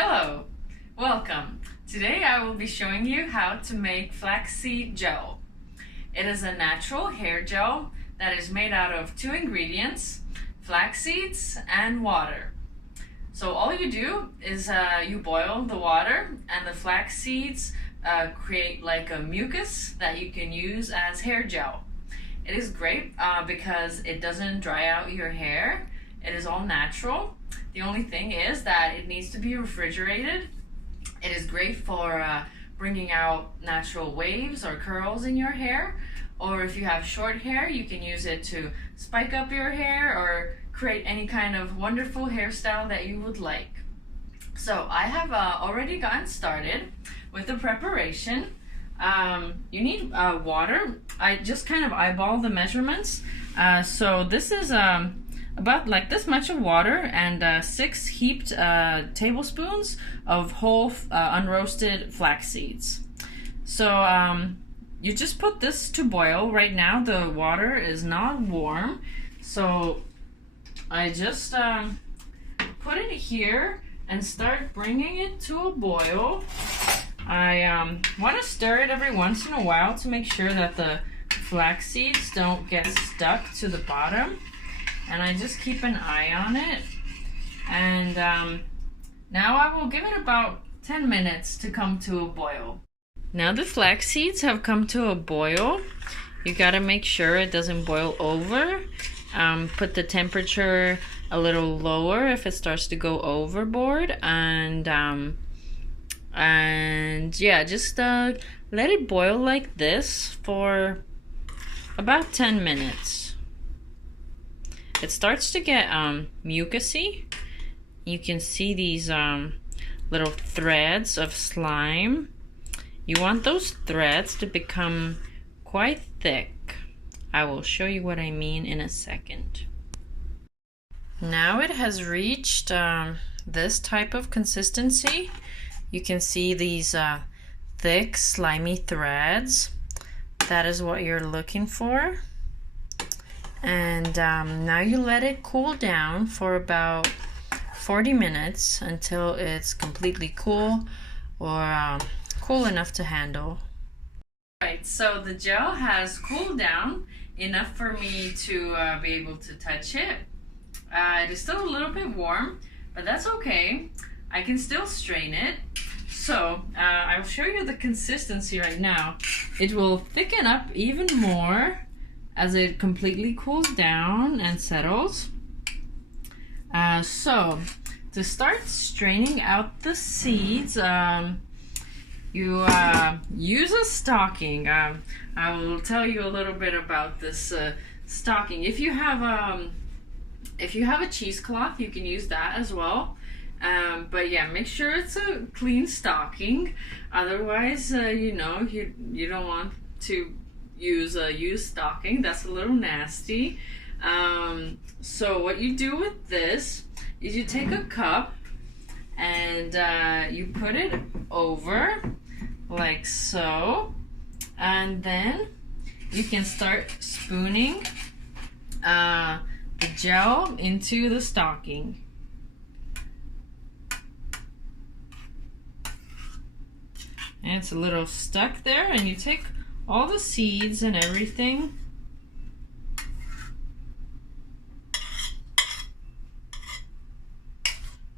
Hello, welcome. Today I will be showing you how to make flaxseed gel. It is a natural hair gel that is made out of two ingredients, flax seeds and water. So all you do is you boil the water, and the flax seeds create like a mucus that you can use as hair gel. It is great because it doesn't dry out your hair. It is all natural. The only thing is that it needs to be refrigerated. It is great for bringing out natural waves or curls in your hair, or if you have short hair, you can use it to spike up your hair or create any kind of wonderful hairstyle that you would like. So I have already gotten started with the preparation. You need water. I just kind of eyeball the measurements. So this is about like this much of water and 6 heaped tablespoons of whole unroasted flax seeds. So you just put this to boil. Right now the water is not warm, so I just put it here and start bringing it to a boil. I want to stir it every once in a while to make sure that the flax seeds don't get stuck to the bottom. And I just keep an eye on it. And now I will give it about 10 minutes to come to a boil. Now the flax seeds have come to a boil. You gotta make sure it doesn't boil over. Put the temperature a little lower if it starts to go overboard. And yeah, just let it boil like this for about 10 minutes. It starts to get mucusy. You can see these little threads of slime. You want those threads to become quite thick. I will show you what I mean in a second. Now it has reached this type of consistency. You can see these thick, slimy threads. That is what you're looking for. And now you let it cool down for about 40 minutes until it's completely cool or cool enough to handle. Right, so the gel has cooled down enough for me to be able to touch it. It is still a little bit warm, but that's okay. I can still strain it. So I'll show you the consistency right now. It will thicken up even more as it completely cools down and settles. So to start straining out the seeds, you use a stocking. I will tell you a little bit about this stocking. If you have a cheesecloth, you can use that as well. But yeah, make sure it's a clean stocking. Otherwise, you don't want to use a used stocking. That's a little nasty. So what you do with this is you take a cup and you put it over like so, and then you can start spooning the gel into the stocking. And it's a little stuck there, and you take all the seeds and everything.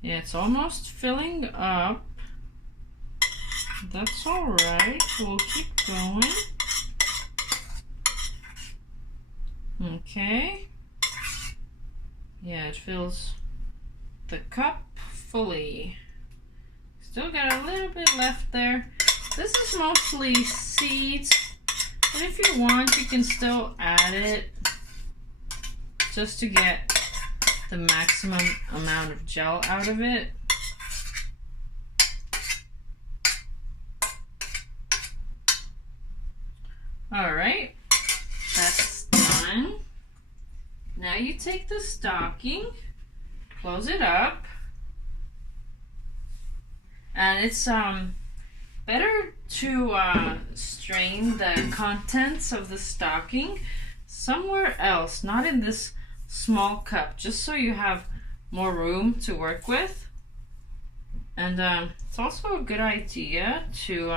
Yeah, it's almost filling up. That's all right. We'll keep going. Okay. Yeah, it fills the cup fully. Still got a little bit left there. This is mostly seeds, but if you want, you can still add it just to get the maximum amount of gel out of it. All right, that's done. Now you take the stocking, close it up, and it's better to strain the contents of the stocking somewhere else, not in this small cup, just so you have more room to work with. And it's also a good idea to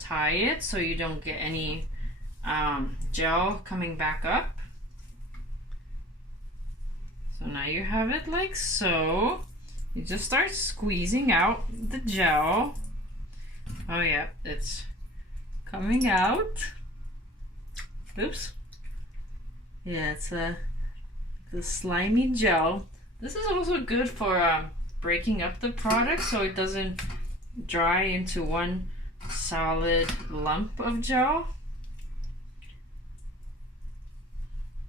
tie it so you don't get any gel coming back up. So now you have it like so. You just start squeezing out the gel. Oh yeah, it's coming out. Oops. Yeah, it's the slimy gel. This is also good for breaking up the product so it doesn't dry into one solid lump of gel.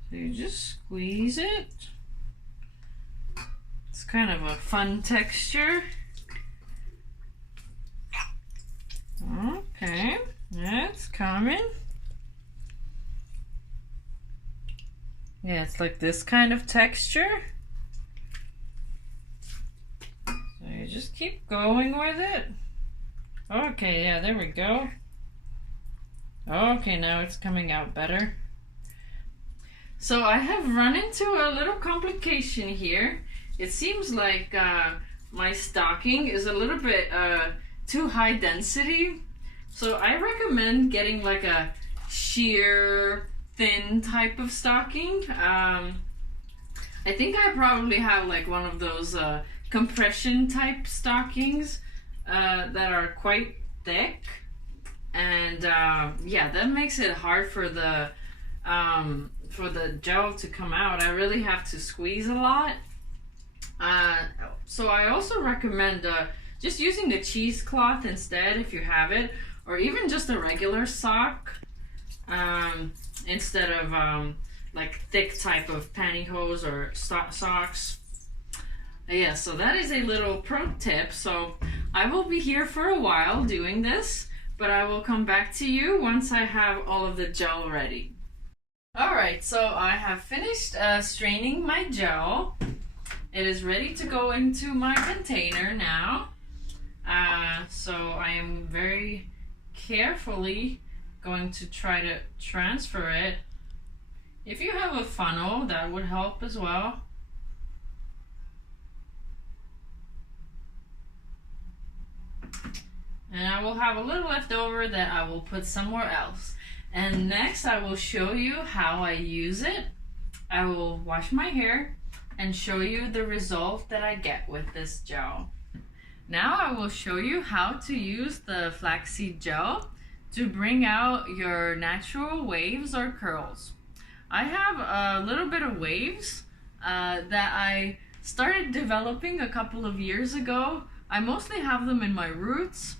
So you just squeeze it. It's kind of a fun texture. Okay, yeah, it's coming. Yeah, it's like this kind of texture. So you just keep going with it. Okay, yeah, there we go. Okay, now it's coming out better. So I have run into a little complication here. It seems like my stocking is a little bit too high density. So I recommend getting like a sheer thin type of stocking. I think I probably have like one of those compression type stockings that are quite thick, and yeah, that makes it hard for the gel to come out. I really have to squeeze a lot. So I also recommend just using a cheesecloth instead if you have it, or even just a regular sock instead of like thick type of pantyhose or socks. Yeah, so that is a little pro tip. So I will be here for a while doing this, but I will come back to you once I have all of the gel ready. Alright, so I have finished straining my gel. It is ready to go into my container now. So I am very carefully going to try to transfer it. If you have a funnel, that would help as well. And I will have a little left over that I will put somewhere else. And next I will show you how I use it. I will wash my hair and show you the result that I get with this gel. Now I will show you how to use the flaxseed gel to bring out your natural waves or curls. I have a little bit of waves that I started developing a couple of years ago. I mostly have them in my roots.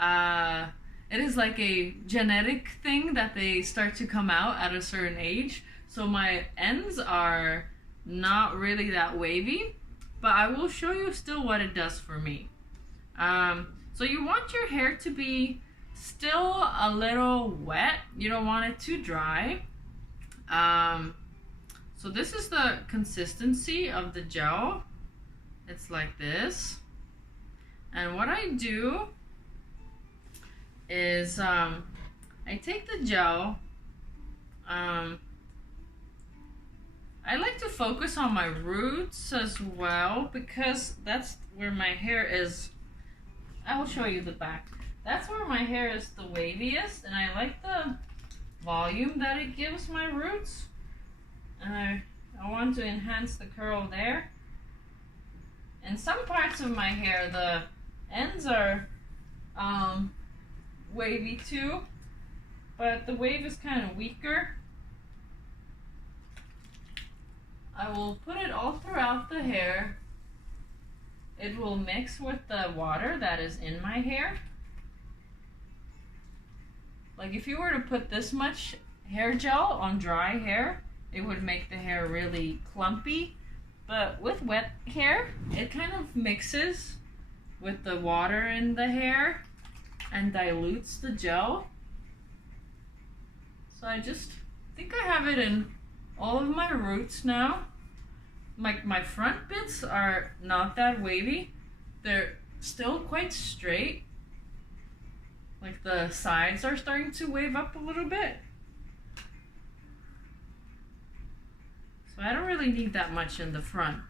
It is like a genetic thing that they start to come out at a certain age. So my ends are not really that wavy, but I will show you still what it does for me. So you want your hair to be still a little wet. You don't want it too dry. So this is the consistency of the gel. It's like this. And what I do is I take the gel. I like to focus on my roots as well because that's where my hair is. I will show you the back. That's where my hair is the waviest, and I like the volume that it gives my roots. And I want to enhance the curl there. In some parts of my hair, the ends are wavy too, but the wave is kind of weaker. I will put it all throughout the hair. It will mix with the water that is in my hair. Like if you were to put this much hair gel on dry hair, it would make the hair really clumpy. But with wet hair, it kind of mixes with the water in the hair and dilutes the gel. So I just think I have it in all of my roots now. My front bits are not that wavy. They're still quite straight. Like the sides are starting to wave up a little bit. So I don't really need that much in the front.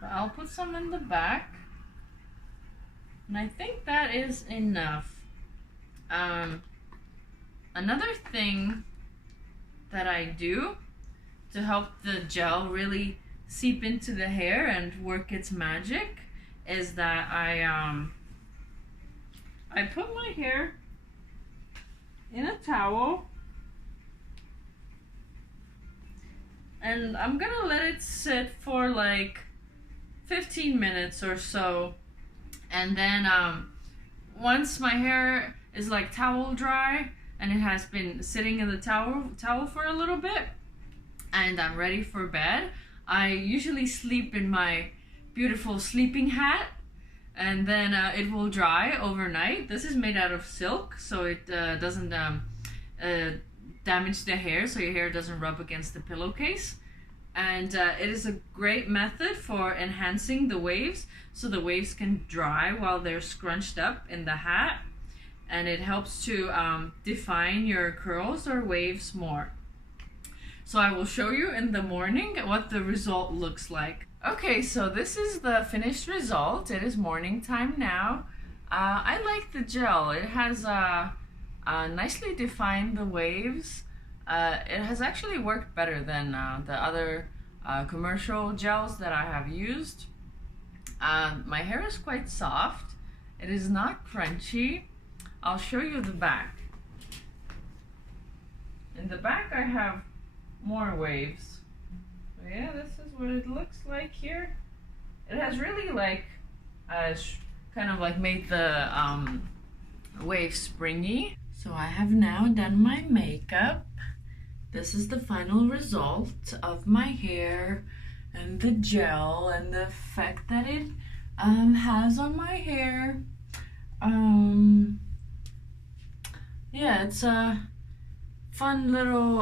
But I'll put some in the back. And I think that is enough. Another thing that I do to help the gel really seep into the hair and work its magic is that I put my hair in a towel and I'm gonna let it sit for like 15 minutes or so, and then once my hair is like towel dry and it has been sitting in the towel for a little bit and I'm ready for bed, I usually sleep in my beautiful sleeping hat, and then it will dry overnight. This is made out of silk, so it doesn't damage the hair, so your hair doesn't rub against the pillowcase. And it is a great method for enhancing the waves, so the waves can dry while they're scrunched up in the hat, and it helps to define your curls or waves more. So I will show you in the morning what the result looks like. Okay, so this is the finished result. It is morning time now. I like the gel. It has nicely defined the waves. It has actually worked better than the other commercial gels that I have used. My hair is quite soft. It is not crunchy. I'll show you the back. In the back I have more waves. So yeah, this is what it looks like here. It has really like kind of like made the waves springy. So I have now done my makeup. This is the final result of my hair and the gel and the effect that it has on my hair. Yeah, it's a fun little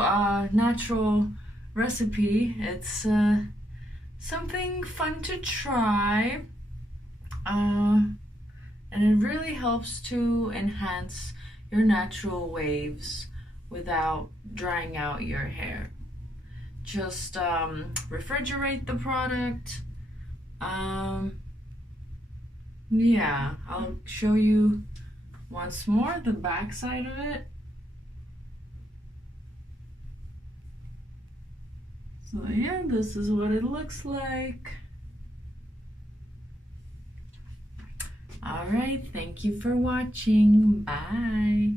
natural recipe. It's something fun to try, and it really helps to enhance your natural waves without drying out your hair. Just refrigerate the product. Yeah, I'll show you once more the back side of it. So yeah, this is what it looks like. All right, thank you for watching. Bye.